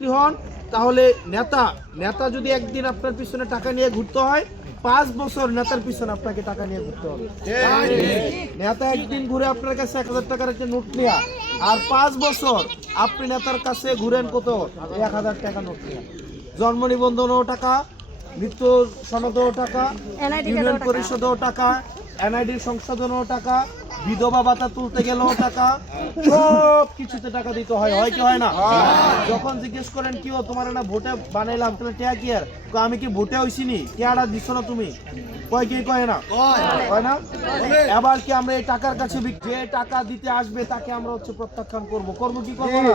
বিক্রি হন তাহলে নেতা যদি একদিন আপনার পিছনে টাকা নিয়ে ঘুরতে হয় 5 বছর নেতার পিছনে আপনাকে টাকা নিয়ে ঘুরতে হবে। নেতা একদিন ঘুরে আপনার কাছে 1000 টাকার একটা নোট নিয়ে আর 5 বছর আপনি নেতার কাছে ঘুরেন কত 1000 টাকা নোট নিয়ে। জন্ম নিবন্ধনও টাকা, মৃত্যু সনদও টাকা, ইউনিয়ন পরিষদও টাকা, এনআইডির সংশোধনও টাকা, বিধবা ভাতা তুলতে গেলেও টাকা, সব কিছুতে টাকা দিতে হয়। হয় কি হয় না? যখন জিজ্ঞেস করেন কি তোমার না ভোটে বানাইলাম তাহলে টিয়া কি আর আমি কি ভোটে হইছিনি, টিয়াটা দিচ্ছ না তুমি, কয় কি কয় না, কয় না? এবার কি আমরা এই টাকার কাছে যে টাকা দিতে আসবে তাকে আমরা প্রত্যাখ্যান করবো কি করবো না?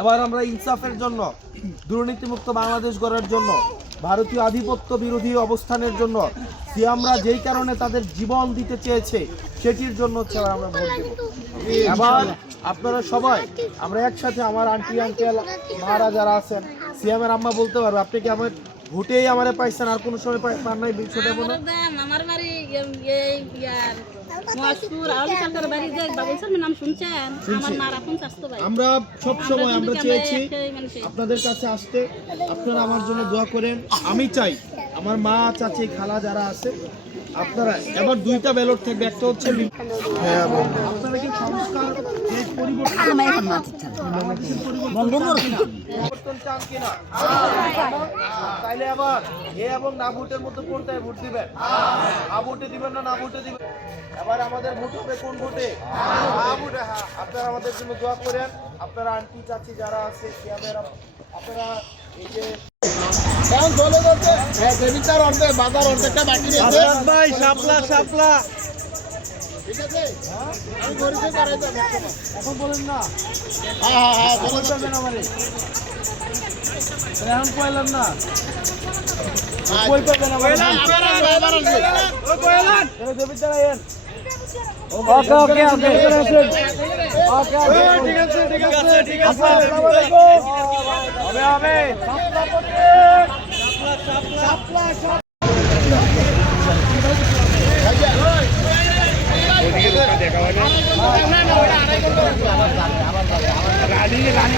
এবার আমরা ইনসাফের জন্য, দুর্নীতিমুক্ত বাংলাদেশ গড়ার জন্য, ভারতীয় আধিপত্য বিরোধী অবস্থানের জন্য সিয়ামরা যেই কারণে তাদের জীবন দিতে চেয়েছে সেটির জন্য আমরা ভোট দেব। এবার আপনারা সবাই আমরা একসাথে, আমার আন্টি আঙ্কেল মারা যারা আছেন, সিয়ামের আম্মা বলতে পারবে আপনি কি আমার ভোটেই আমারে পাইছেন, আর কোনো সময় পান নাই? ছোট বোন আমার বাড়ি আমরা সব সময় আমরা চেয়েছি আপনাদের কাছে আসতে, আপনারা আমার জন্য দোয়া করেন। আমি চাই আমার মা চাচি খালা যারা আছে আপনারা, এবার 2টা ব্যালট থাকবে, একটা হচ্ছে আপনারা কি সংস্কার পরিবর্তন চান কিনা? তাইলে আবার এবং না ভোটের মধ্যে কোনটা ভোট দিবেন? ভোটে দিবেন না ভোটে দিবেন? এবার আমাদের ভোট হবে কোন ভোটে? ভোটে। আপনারা আমাদের জন্য দোয়া করেন। আপনারা আন্টি চাচি যারা আছে আপনারা এই যে চলে যাচ্ছে দেবিতার অর্ধেক বাজার অর্ধেকটা বাকি রয়েছে ভাই, শাপলা ঠিক আছে। আমি গরিবে করাই দেব এখন বলেন না। বলে যাবেন আমারে এখন কইলেন না, কই পাবেন আবার দেবিতার আইন। ওকে ঠিক আছে আসসালামু আলাইকুম। হবে রানি